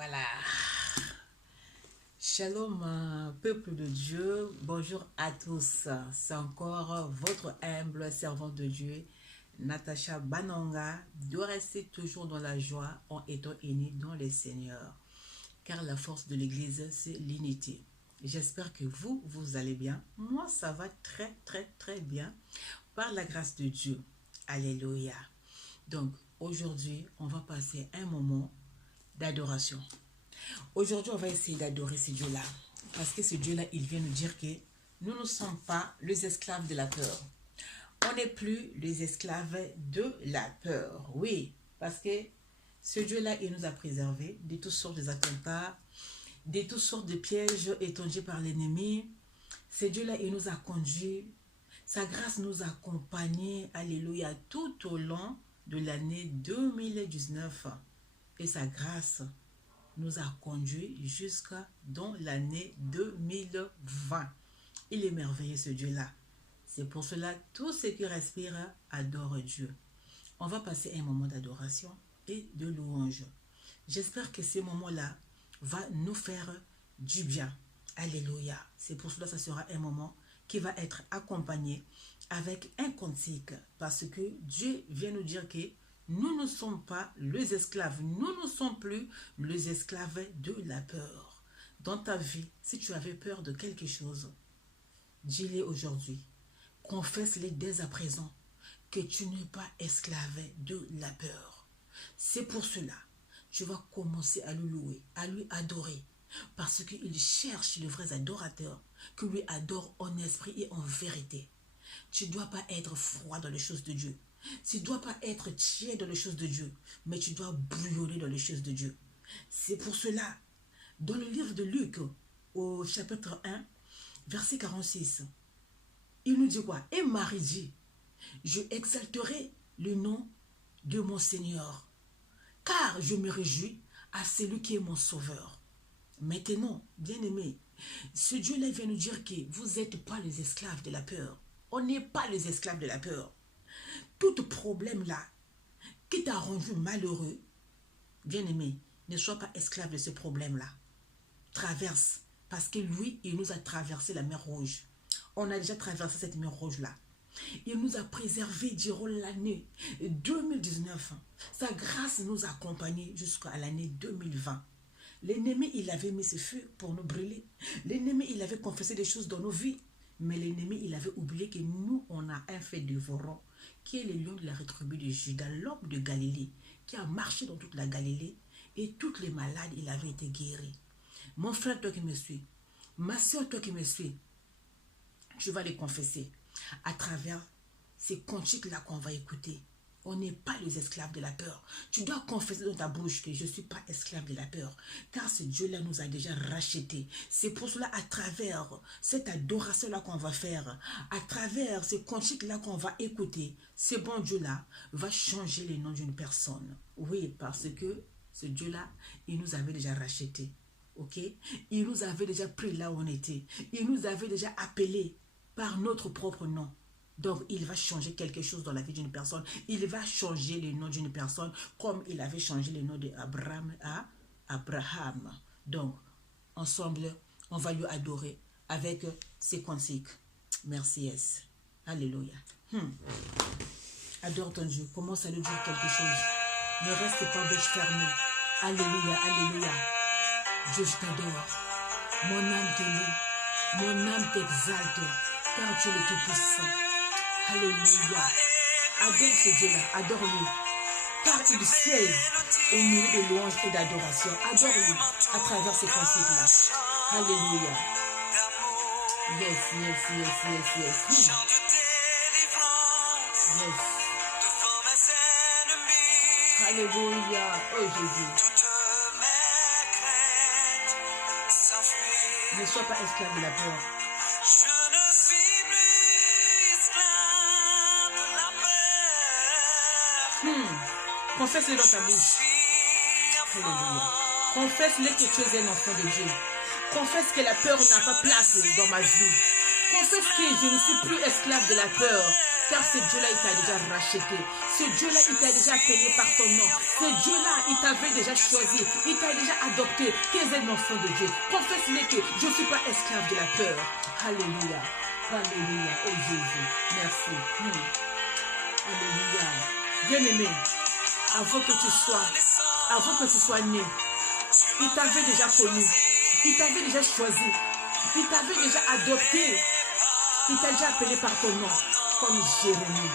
Voilà. Shalom, peuple de Dieu. Bonjour à tous. C'est encore votre humble servante de Dieu, Natacha Bananga, de rester toujours dans la joie en étant unis dans le Seigneur. Car la force de l'Église, c'est l'unité. J'espère que vous allez bien. Moi, ça va très bien par la grâce de Dieu. Alléluia. Donc, aujourd'hui, on va passer un moment d'adoration. Aujourd'hui, on va essayer d'adorer ce Dieu-là. Parce que ce Dieu-là, il vient nous dire que nous ne sommes pas les esclaves de la peur. On n'est plus les esclaves de la peur. Oui, parce que ce Dieu-là, il nous a préservés de toutes sortes d'attentats, de toutes sortes de pièges étendus par l'ennemi. Ce Dieu-là, il nous a conduits. Sa grâce nous a accompagnés, alléluia, tout au long de l'année 2019. Et sa grâce nous a conduits jusqu'à dans l'année 2020. Il est merveilleux ce Dieu-là. C'est pour cela, tout ce qui respire adore Dieu. On va passer un moment d'adoration et de louange. J'espère que ce moment-là va nous faire du bien. Alléluia. C'est pour cela que ça sera un moment qui va être accompagné avec un cantique. Parce que Dieu vient nous dire que nous ne sommes pas les esclaves. Nous ne sommes plus les esclaves de la peur. Dans ta vie, si tu avais peur de quelque chose, dis-le aujourd'hui. Confesse-le dès à présent que tu n'es pas esclave de la peur. C'est pour cela tu vas commencer à le louer, à lui adorer. Parce qu'il cherche les vrais adorateurs qui lui adorent en esprit et en vérité. Tu ne dois pas être froid dans les choses de Dieu. Tu ne dois pas être tiède dans les choses de Dieu, mais tu dois bouillonner dans les choses de Dieu. C'est pour cela, dans le livre de Luc, au chapitre 1, verset 46, il nous dit quoi? Et Marie dit, je exalterai le nom de mon Seigneur, car je me réjouis à celui qui est mon sauveur. Maintenant, bien-aimés, ce Dieu-là vient nous dire que vous n'êtes pas les esclaves de la peur. On n'est pas les esclaves de la peur. Tout problème là qui t'a rendu malheureux, bien-aimé, ne sois pas esclave de ce problème-là. Traverse, parce que lui, il nous a traversé la mer Rouge. On a déjà traversé cette mer Rouge-là. Il nous a préservés durant l'année 2019. Sa grâce nous a accompagnés jusqu'à l'année 2020. L'ennemi, il avait mis ce feu pour nous brûler. L'ennemi, il avait confessé des choses dans nos vies. Mais l'ennemi, il avait oublié que nous, on a un fait dévorant, qui est le lion de la tribu de Juda, l'homme de Galilée, qui a marché dans toute la Galilée, et toutes les malades, il avait été guéri. Mon frère, toi qui me suis, ma soeur, toi qui me suis, tu vas les confesser à travers ces cantiques-là qu'on va écouter. On n'est pas les esclaves de la peur. Tu dois confesser dans ta bouche que je ne suis pas esclave de la peur. Car ce Dieu-là nous a déjà rachetés. C'est pour cela, à travers cette adoration-là qu'on va faire, à travers ces cantiques-là qu'on va écouter, ce bon Dieu-là va changer le nom d'une personne. Oui, parce que ce Dieu-là, il nous avait déjà rachetés. Ok? Il nous avait déjà pris là où on était. Il nous avait déjà appelés par notre propre nom. Donc, il va changer quelque chose dans la vie d'une personne. Il va changer le nom d'une personne comme il avait changé le nom d'Abraham à Abraham. Donc, ensemble, on va lui adorer avec ses cantiques. Merci, yes. Alléluia. Adore ton Dieu. Commence à lui dire quelque chose. Ne reste pas bouche fermée. Alléluia, alléluia. Dieu, je t'adore. Mon âme te loue. Mon âme t'exalte. Car tu es le Tout-Puissant. Alléluia. Adore ce Dieu-là, adore-lui. Car il siège au milieu de louanges et d'adoration. Adore-lui à travers ces principes-là. Alléluia. Yes, yes, yes, yes, yes. Yes. Alléluia. Oh Jésus. Ne sois pas esclave de la peur. Confesse-le dans ta bouche. Alléluia. Confesse-le que tu es un enfant de Dieu. Confesse que la peur n'a pas place dans ma vie. Confesse que je ne suis plus esclave de la peur. car ce Dieu-là, il t'a déjà racheté. Ce Dieu-là, il t'a déjà appelé par ton nom. Ce Dieu-là, il t'avait déjà choisi. Il t'a déjà adopté. Tu es un enfant de Dieu. Confesse-le que je ne suis pas esclave de la peur. Alléluia. Alléluia. Oh Jésus. Merci. Alléluia. Bien-aimé, avant que tu sois né, il t'avait déjà connu. Il t'avait déjà choisi. Il t'avait déjà adopté. Il t'a déjà appelé par ton nom, comme Jérémie.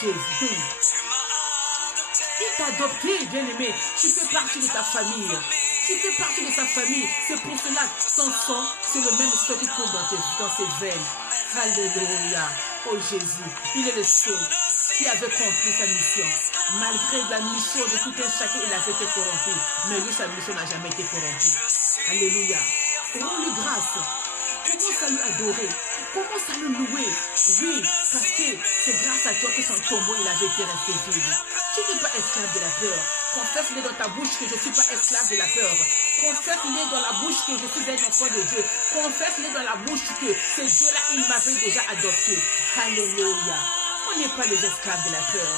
Jésus. Il t'a adopté, bien-aimé. Tu fais partie de ta famille. Tu fais partie de sa famille. C'est pour cela que ton sang, c'est le même sang qui coule dans ses veines. Alléluia. Oh Jésus, il est le seul qui avait compris sa mission. Malgré la mission de tout un chacun, il avait été corrompu. Mais lui, sa mission n'a jamais été corrompue. Alléluia. Rends-lui grâce. Commence à lui adorer. Commence à le louer. Oui, parce que c'est grâce à toi que son tombeau, il avait été resté vide. Tu n'es pas esclave de la peur. Confesse-le dans ta bouche que je ne suis pas esclave de la peur. Confesse-le dans la bouche que je suis un enfant de Dieu. Confesse-le dans la bouche que ce Dieu-là, il m'avait déjà adopté. Alléluia. On n'est pas les esclaves de la peur.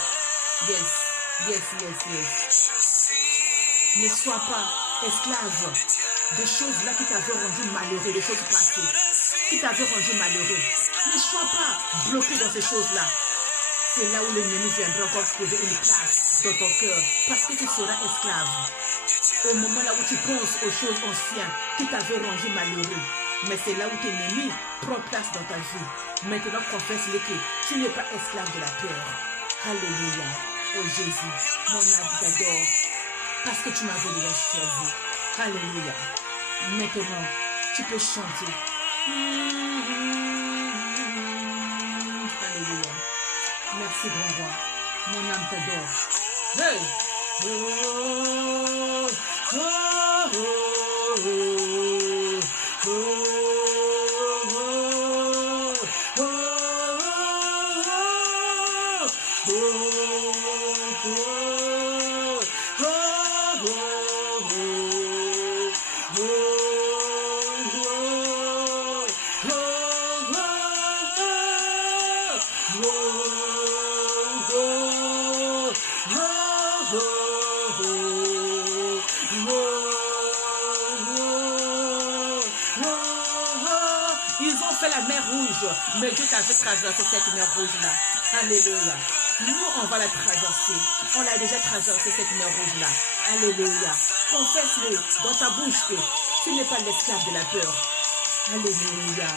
Yes, yes, yes, yes. Ne sois pas esclave des choses là qui t'avaient rendu malheureux, des choses passées, qui t'avaient rendu malheureux. Ne sois pas bloqué dans ces choses-là. C'est là où l'ennemi viendra encore poser une place dans ton cœur, parce que tu seras esclave. Au moment là où tu penses aux choses anciennes qui t'avaient rendu malheureux, mais c'est là où ton ennemi prend place dans ta vie. Maintenant, confesse-le que tu n'es pas esclave de la peur. Alléluia. Oh Jésus, mon âme t'adore, parce que tu m'avais déjà choisi. Alléluia. Maintenant, tu peux chanter. Alléluia. Merci, grand roi. Mon âme t'adore. Hey! Oh, oh, oh, oh, oh. Mais Dieu t'avait traversé cette mer rouge-là. Alléluia. Nous, on va la traverser. On l'a déjà traversé cette mer rouge-là. Alléluia. Confesse-le dans ta bouche que tu n'es pas l'esclave de la peur. Alléluia.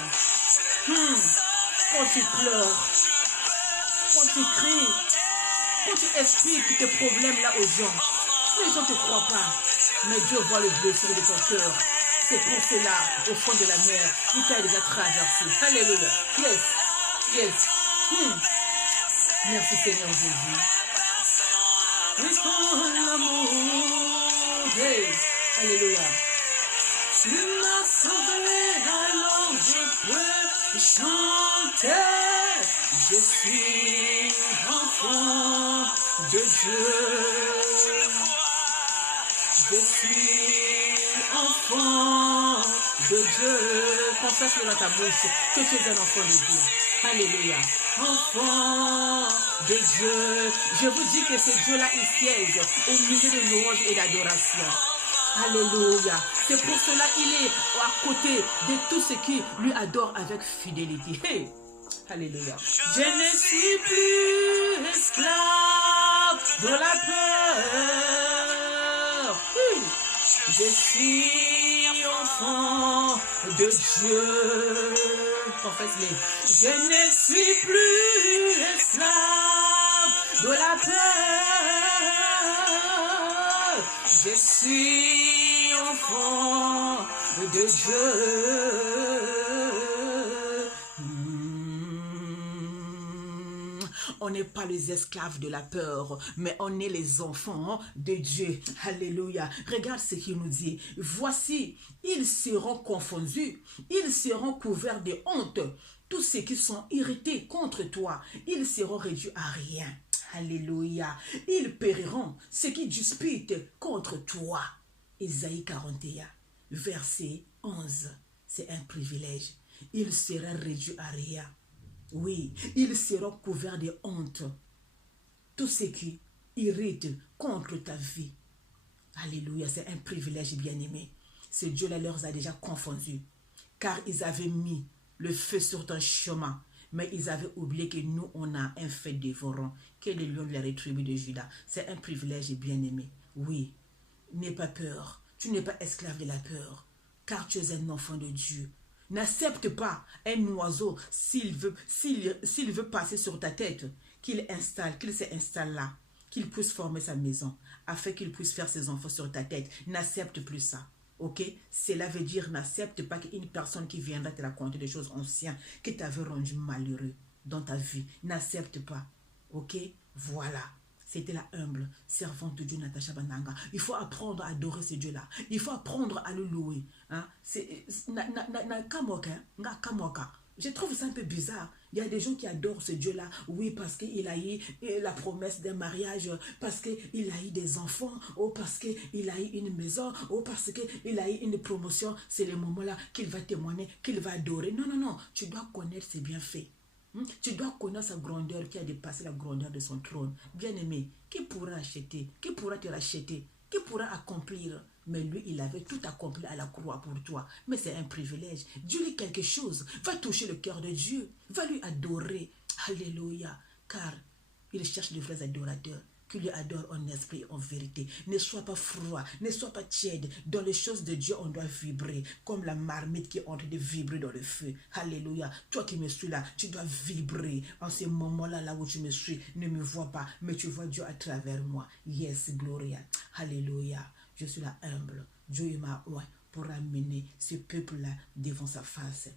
Quand tu pleures, quand tu cries, quand tu expliques tes problèmes-là aux gens, les gens ne te croient pas. Mais Dieu voit le blessure de ton cœur. C'est pour cela, au fond de la mer, il t'a déjà traversé. Alléluia. Yes. Yes. Merci Seigneur Jésus. Et ton l'amour. Hey. Alléluia. Tu m'as sauvé, alors je peux chanter. Je suis enfant de Dieu. Je suis enfant de Dieu. Confesse-le dans ta bouche que tu es un enfant de Dieu. Alléluia. Enfant de Dieu. Je vous dis que ce Dieu-là, il siège au milieu de louanges et d'adoration. Alléluia. C'est pour cela qu'il est à côté de tous ceux qui lui adorent avec fidélité. Hey. Alléluia. Je ne suis plus esclave de la peur. Je suis enfant de Dieu. Confesse-le. Je ne suis plus esclave de la peur. Je suis enfant de Dieu. On n'est pas les esclaves de la peur, mais on est les enfants de Dieu. Alléluia. Regarde ce qu'il nous dit. Voici, ils seront confondus, ils seront couverts de honte. Tous ceux qui sont irrités contre toi, ils seront réduits à rien. Alléluia. Ils périront, ceux qui disputent contre toi. Ésaïe 41, verset 11. C'est un privilège. Ils seront réduits à rien. Oui, ils seront couverts de honte. Tout ce qui irrite contre ta vie. Alléluia, c'est un privilège bien-aimé. Ce Dieu-là leur a déjà confondus, car ils avaient mis le feu sur ton chemin, mais ils avaient oublié que nous, on a un fait dévorant, que le lion de la tribu de Juda. C'est un privilège bien-aimé. Oui, n'aie pas peur. Tu n'es pas esclave de la peur, car tu es un enfant de Dieu. N'accepte pas un oiseau s'il veut passer sur ta tête, qu'il s'installe là, qu'il puisse former sa maison, afin qu'il puisse faire ses enfants sur ta tête. N'accepte plus ça. Ok? Cela veut dire n'accepte pas qu'une personne qui viendra te raconter des choses anciennes qui t'avaient rendu malheureux dans ta vie. N'accepte pas. Ok? Voilà. C'était la humble servante de Dieu, Natasha Bananga. Il faut apprendre à adorer ce Dieu-là. Il faut apprendre à le louer. Hein? Je trouve ça un peu bizarre. Il y a des gens qui adorent ce Dieu-là. Oui, parce qu'il a eu la promesse d'un mariage, parce qu'il a eu des enfants, ou parce qu'il a eu une maison, ou parce qu'il a eu une promotion. C'est le moment-là qu'il va témoigner, qu'il va adorer. Non, non, non. Tu dois connaître ses bienfaits. Tu dois connaître sa grandeur qui a dépassé la grandeur de son trône. Bien-aimé, qui pourra acheter? Qui pourra te racheter? Qui pourra accomplir? Mais lui, il avait tout accompli à la croix pour toi. Mais c'est un privilège. Dis-lui quelque chose. Va toucher le cœur de Dieu. Va lui adorer. Alléluia. Car il cherche de vrais adorateurs qui lui adorent en esprit et en vérité. Ne sois pas froid, ne sois pas tiède. Dans les choses de Dieu, on doit vibrer, comme la marmite qui est en train de vibrer dans le feu. Alléluia. Toi qui me suis là, tu dois vibrer. En ce moment-là, là où tu me suis, ne me vois pas, mais tu vois Dieu à travers moi. Yes, Gloria. Alléluia. Je suis là humble. Dieu m'a oint pour amener ce peuple-là devant sa face.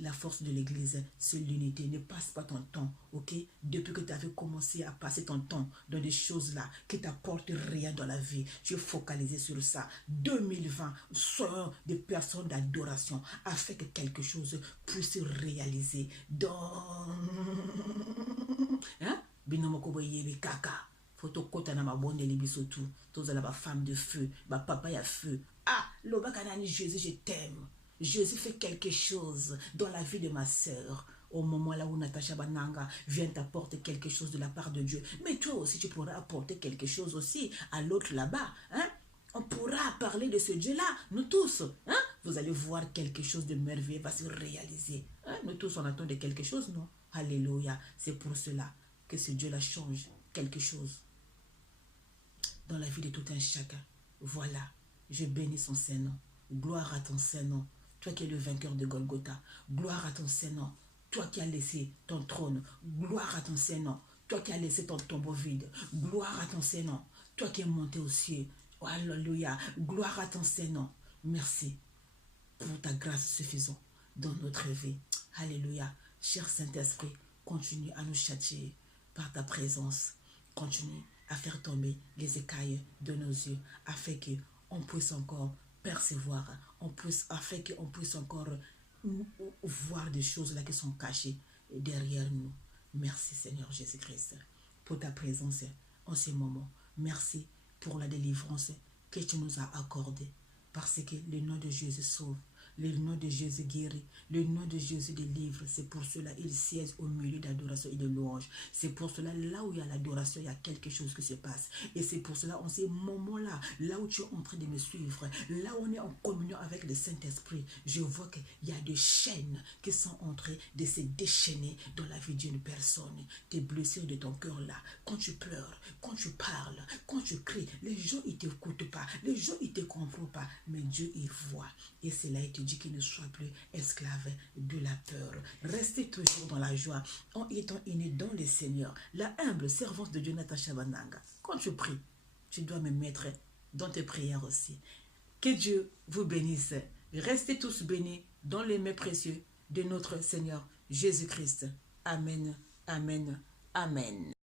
La force de l'église, c'est l'unité. Ne passe pas ton temps, ok? Depuis que tu avais commencé à passer ton temps dans des choses-là qui t'apportent rien dans la vie, tu es focalisé sur ça. 2020, soyons des personnes d'adoration afin que quelque chose puisse se réaliser dans... Hein? Binomoko yebe kaka. Photokota na mabonde libisotu. Tous la femme de feu, ma papa ya feu. Ah, l'obakanani Jésus, je t'aime. Jésus fait quelque chose dans la vie de ma sœur. Au moment là où Natasha Bananga vient t'apporter quelque chose de la part de Dieu. Mais toi aussi, tu pourras apporter quelque chose aussi à l'autre là-bas. Hein? On pourra parler de ce Dieu-là, nous tous. Hein? Vous allez voir quelque chose de merveilleux va se réaliser. Hein? Nous tous, on attend de quelque chose, non? Alléluia. C'est pour cela que ce Dieu-là change quelque chose dans la vie de tout un chacun. Voilà. Je bénis son Saint-Nom. Gloire à ton Saint-Nom. Toi qui es le vainqueur de Golgotha, gloire à ton Saint-Nom. Toi qui as laissé ton trône, gloire à ton Saint-Nom. Toi qui as laissé ton tombeau vide, gloire à ton Saint-Nom. Toi qui es monté au ciel, alléluia, gloire à ton Saint-Nom. Merci pour ta grâce suffisante dans notre vie. Alléluia. Cher Saint-Esprit, continue à nous châtier par ta présence. Continue à faire tomber les écailles de nos yeux afin qu'on puisse encore percevoir, afin qu'on puisse encore voir des choses là qui sont cachées derrière nous. Merci Seigneur Jésus-Christ pour ta présence en ce moment. Merci pour la délivrance que tu nous as accordée, parce que le nom de Jésus sauve, le nom de Jésus guérit, le nom de Jésus délivre. C'est pour cela il siège au milieu d'adoration et de louange. C'est pour cela, là où il y a l'adoration, il y a quelque chose qui se passe. Et c'est pour cela, en ces moments-là, là où tu es en train de me suivre, là où on est en communion avec le Saint-Esprit, je vois qu'il y a des chaînes qui sont en train de se déchaîner dans la vie d'une personne. Tes blessures de ton cœur là, quand tu pleures, quand tu parles, quand tu cries, les gens ils ne t'écoutent pas, les gens ils ne te comprennent pas, mais Dieu il voit. Et c'est là il te dit qu'il ne soit plus esclave de la peur. Restez toujours dans la joie en étant unis dans le Seigneur. La humble servante de Dieu, Natasha Bananga. Quand tu pries, tu dois me mettre dans tes prières aussi. Que Dieu vous bénisse. Restez tous bénis dans les mains précieux de notre Seigneur Jésus-Christ. Amen, amen, amen.